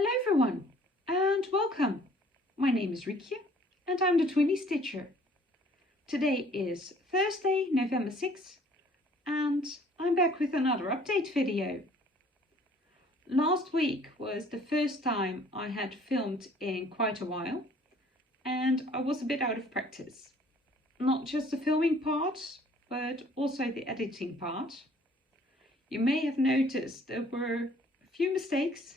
Hello everyone and welcome. My name is Riekje and I'm the Twinny Stitcher. Today is Thursday, November 6th and I'm back with another update video. Last week was the first time I had filmed in quite a while and I was a bit out of practice. Not just the filming part, but also the editing part. You may have noticed there were a few mistakes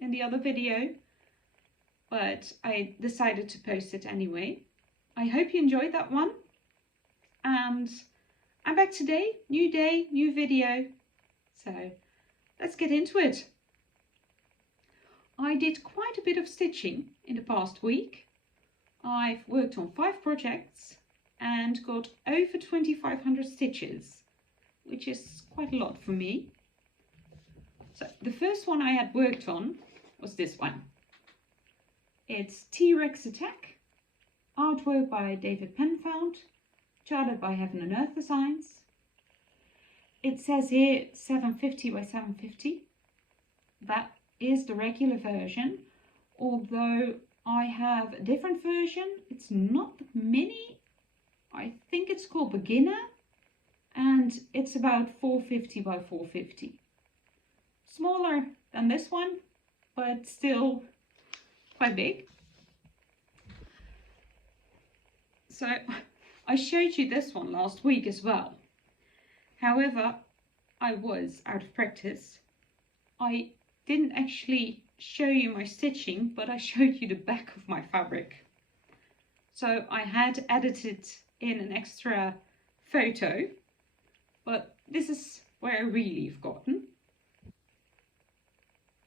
in the other video, but I decided to post it anyway. I hope you enjoyed that one. And I'm back today, new day, new video. So let's get into it. I did quite a bit of stitching in the past week. I've worked on 5 projects and got over 2,500 stitches, which is quite a lot for me. So the first one I had worked on was this one. It's T-Rex Attack, artwork by David Penfound, charted by Heaven and Earth Designs. It says here 750 by 750. That is the regular version, although I have a different version. It's not mini. I think it's called Beginner, and it's about 450 by 450. Smaller than this one, but still quite big. So I showed you this one last week as well. However, I was out of practice. I didn't actually show you my stitching, but I showed you the back of my fabric. So I had edited in an extra photo, but this is where I really have gotten.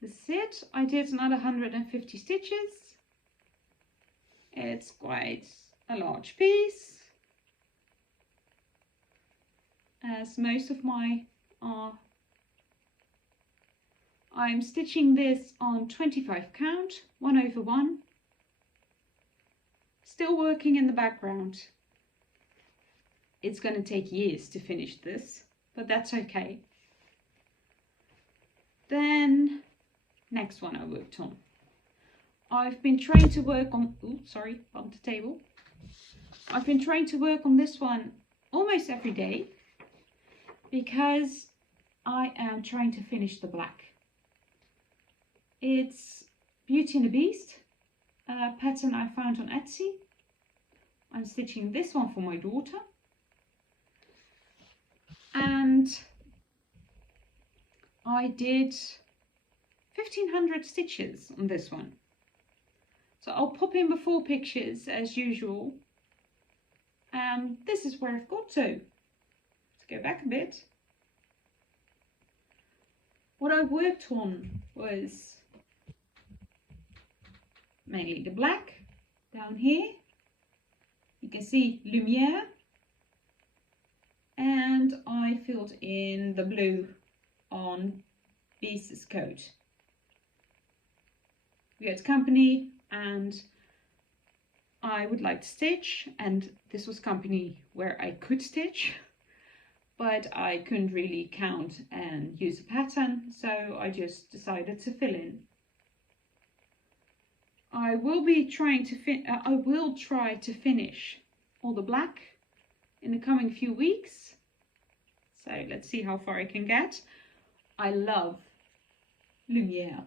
This is it. I did another 150 stitches. It's quite a large piece, as most of my are. I'm stitching this on 25 count, 1/1. Still working in the background. It's going to take years to finish this, but that's okay. Then next one I worked on. I've been trying to work on, sorry, bumped the table. I've been trying to work on this one almost every day because I am trying to finish the black. It's Beauty and the Beast, a pattern I found on Etsy. I'm stitching this one for my daughter. And I did 1,500 stitches on this one. So I'll pop in before pictures as usual. This is where I've got to. Let's go back a bit. What I worked on was mainly the black down here. You can see Lumiere. And I filled in the blue on Beast's coat. We had company and I would like to stitch, and this was company where I could stitch, but I couldn't really count and use a pattern, so I just decided to fill in. I will try to finish all the black in the coming few weeks, so let's see how far I can get. I love Lumiere.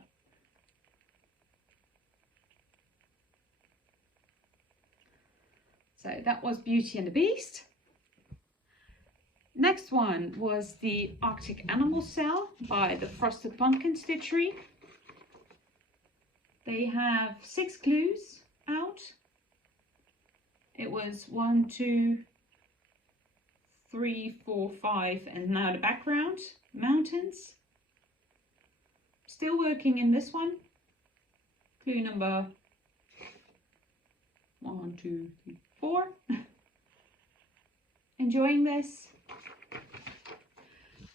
So that was Beauty and the Beast. Next one was the Arctic Animal Cell by the Frosted Pumpkin Stitchery. They have 6 glues out. It was 1, 2, 3, 4, 5, and now the background, mountains. Still working in this one. Glue number 1, 2, 3, 4. Enjoying this.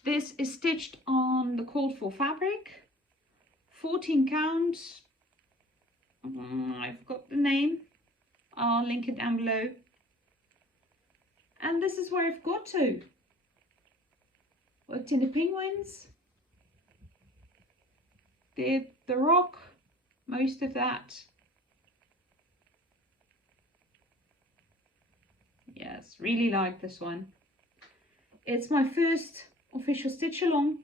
This is stitched on the called for fabric. 14 count. I've got the name. I'll link it down below. And this is where I've got to. Worked in the penguins. Did the rock most of that. Yes, really like this one. It's my first official stitch along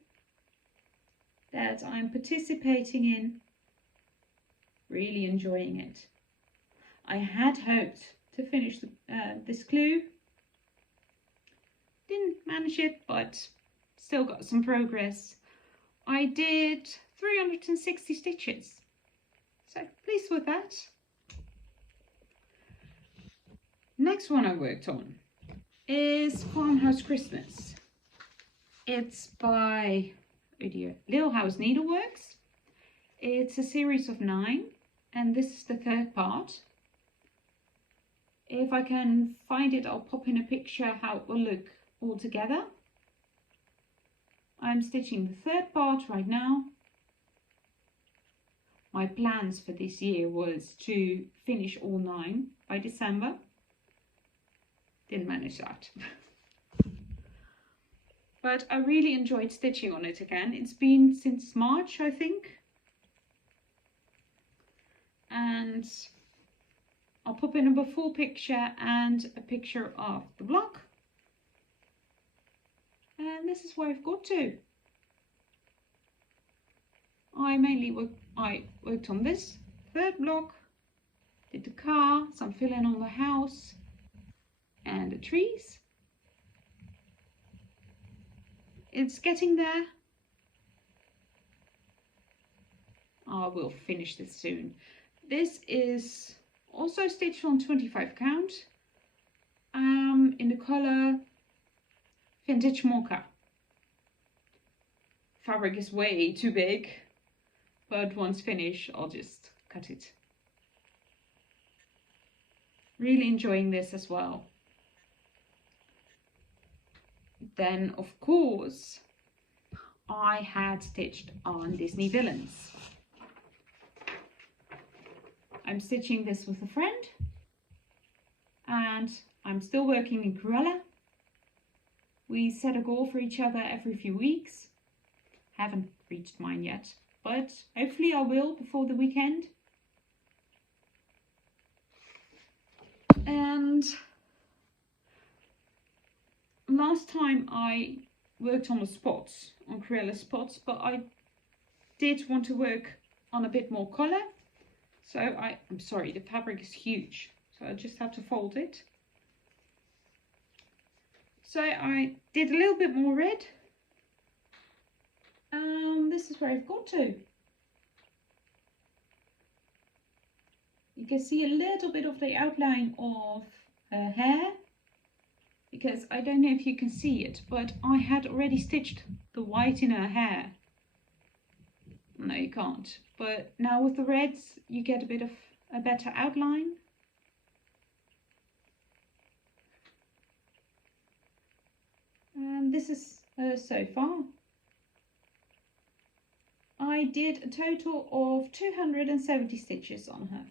that I'm participating in. Really enjoying it. I had hoped to finish this clue. Didn't manage it, but still got some progress. I did 360 stitches, so pleased with that. Next one I worked on is Farmhouse Christmas. It's by Little House Needleworks. It's a series of 9, and this is the 3rd part. If I can find it, I'll pop in a picture how it will look all together. I'm stitching the 3rd part right now. My plans for this year was to finish all 9 by December. Didn't manage that. But I really enjoyed stitching on it again. It's been since March, I think. And I'll pop in a before picture and a picture of the block. And this is where I've got to. I worked on this 3rd block, did the car, some filling on the house and the trees. It's getting there. I will finish this soon. This is also stitched on 25 count in the color Vintage Mokka. Fabric is way too big, but once finished I'll just cut it. Really enjoying this as well. Then of course I had stitched on Disney villains. I'm stitching this with a friend and I'm still working in Cruella. We set a goal for each other every few weeks. Haven't reached mine yet, but hopefully I will before the weekend. And last time I worked on the spots, on Cruella spots, but I did want to work on a bit more colour. So I'm sorry, the fabric is huge, so I just have to fold it. So I did a little bit more red. This is where I've got to. You can see a little bit of the outline of her hair, because I don't know if you can see it, but I had already stitched the white in her hair. No, you can't. But now with the reds, you get a bit of a better outline. And this is so far. I did a total of 270 stitches on her.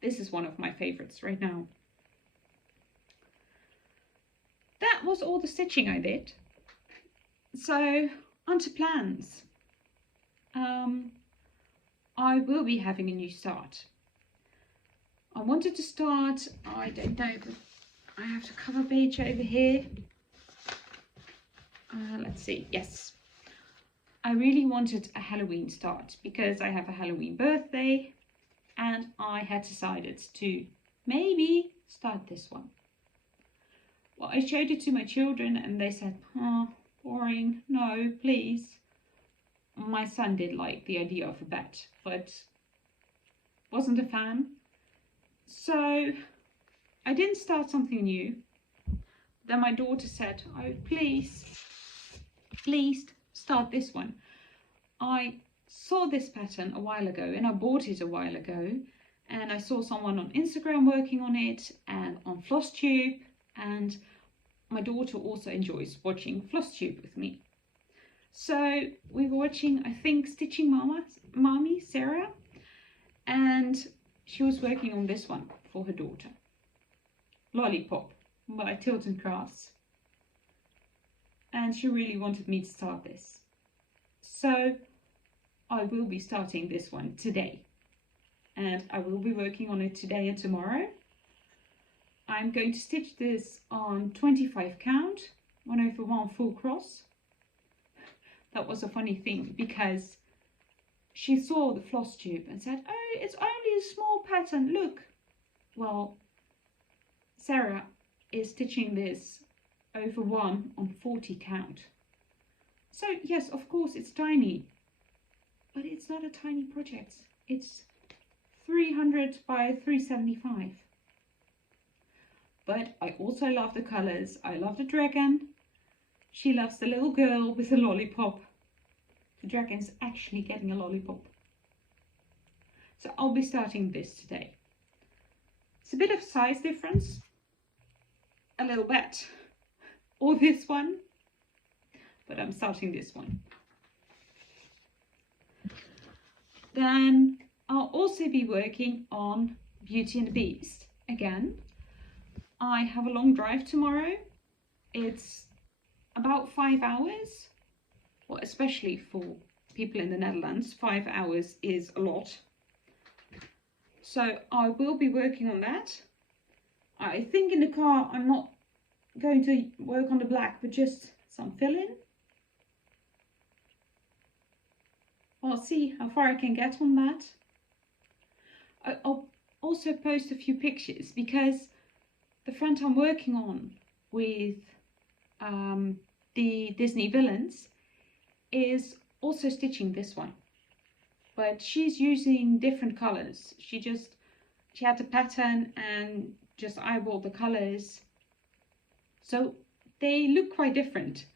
This is one of my favorites right now. That was all the stitching I did. So, onto plans. I will be having a new start. I wanted to start, I don't know, but I have to cover page over here. Let's see, yes. I really wanted a Halloween start because I have a Halloween birthday and I had decided to maybe start this one. Well, I showed it to my children and they said, oh, boring, no, please. My son did like the idea of a bat, but wasn't a fan. So I didn't start something new. Then my daughter said, oh, please start this one. I saw this pattern a while ago and I bought it a while ago, and I saw someone on Instagram working on it and on Flosstube, and my daughter also enjoys watching Flosstube with me. So we were watching, I think, Stitching Mommy, Sarah, and she was working on this one for her daughter. Lollipop by Tilton. And she really wanted me to start this. So I will be starting this one today, and I will be working on it today and tomorrow. I'm going to stitch this on 25 count, 1/1 full cross. That was a funny thing because she saw the Flosstube and said, "Oh, it's only a small pattern, look." Well, Sarah is stitching this over 1 on 40 count. So yes, of course it's tiny, but it's not a tiny project. It's 300 by 375. But I also love the colors. I love the dragon. She loves the little girl with the lollipop. The dragon's actually getting a lollipop. So I'll be starting this today. It's a bit of size difference. A little bit. Or this one. But I'm starting this one. Then I'll also be working on Beauty and the Beast again. I have a long drive tomorrow. It's about 5 hours. Well, especially for people in the Netherlands, 5 hours is a lot. So I will be working on that. I think in the car I'm not going to work on the black, but just some fill-in. I'll see how far I can get on that. I'll also post a few pictures because the friend I'm working on with the Disney villains is also stitching this one, but she's using different colors. She had the pattern and just eyeballed the colors, so they look quite different.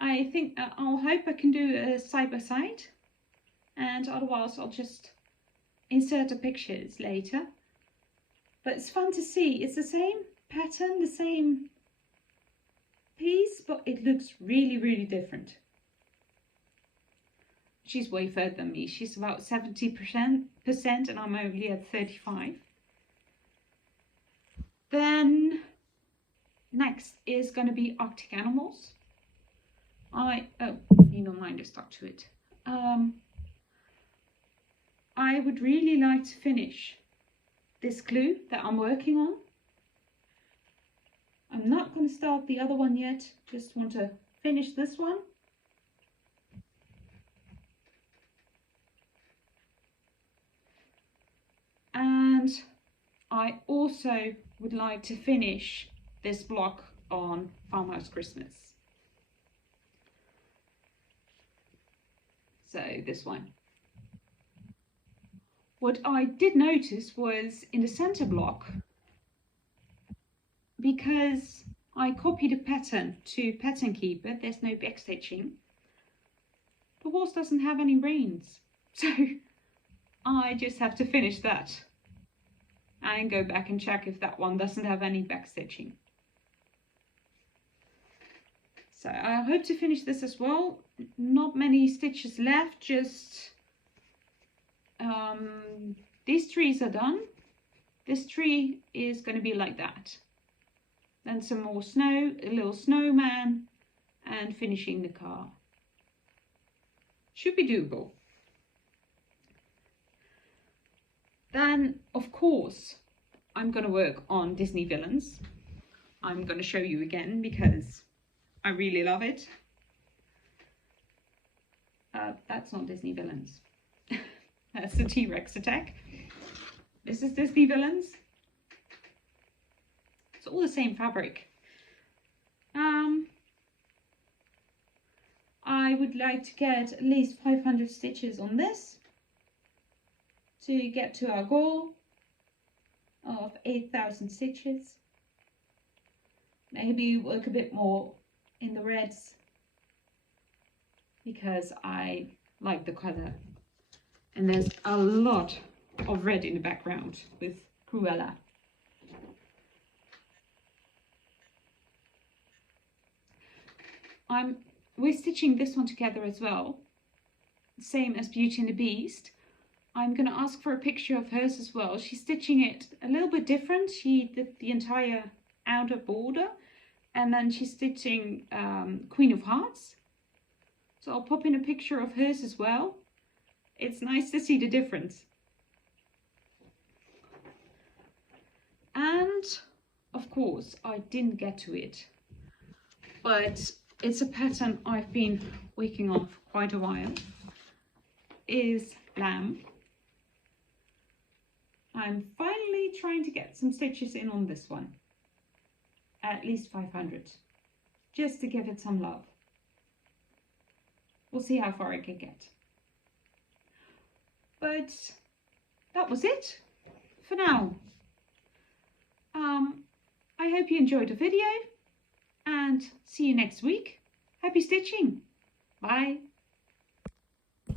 I think I'll hope I can do a side by side, and otherwise I'll just insert the pictures later. But it's fun to see. It's the same pattern, the same piece, but it looks really, really different. She's way further than me. She's about 70% and I'm only at 35. Then next is going to be Arctic Animals. Needle minder stuck to it. I would really like to finish this clue that I'm working on. I'm not going to start the other one yet, just want to finish this one. And I also would like to finish this block on Farmhouse Christmas. So this one. What I did notice was in the center block, because I copied a pattern to Pattern Keeper, there's no backstitching. The horse doesn't have any reins, so I just have to finish that and go back and check if that one doesn't have any backstitching. So I hope to finish this as well. Not many stitches left, just these trees are done. This tree is going to be like that. Then some more snow, a little snowman, and finishing the car. Should be doable. Then, of course, I'm going to work on Disney villains. I'm going to show you again because I really love it. That's not Disney villains. That's the T-Rex attack. This is Disney villains. It's all the same fabric. I would like to get at least 500 stitches on this to get to our goal of 8,000 stitches. Maybe work a bit more in the reds because I like the color. And there's a lot of red in the background with Cruella. We're stitching this one together as well, same as Beauty and the Beast. I'm going to ask for a picture of hers as well. She's stitching it a little bit different. She did the entire outer border and then she's stitching Queen of Hearts. So I'll pop in a picture of hers as well. It's nice to see the difference. And of course I didn't get to it, but it's a pattern I've been working on for quite a while, is lamb. I'm finally trying to get some stitches in on this one, at least 500, just to give it some love. We'll see how far I can get. But that was it for now. I hope you enjoyed the video and see you next week. Happy stitching. Bye.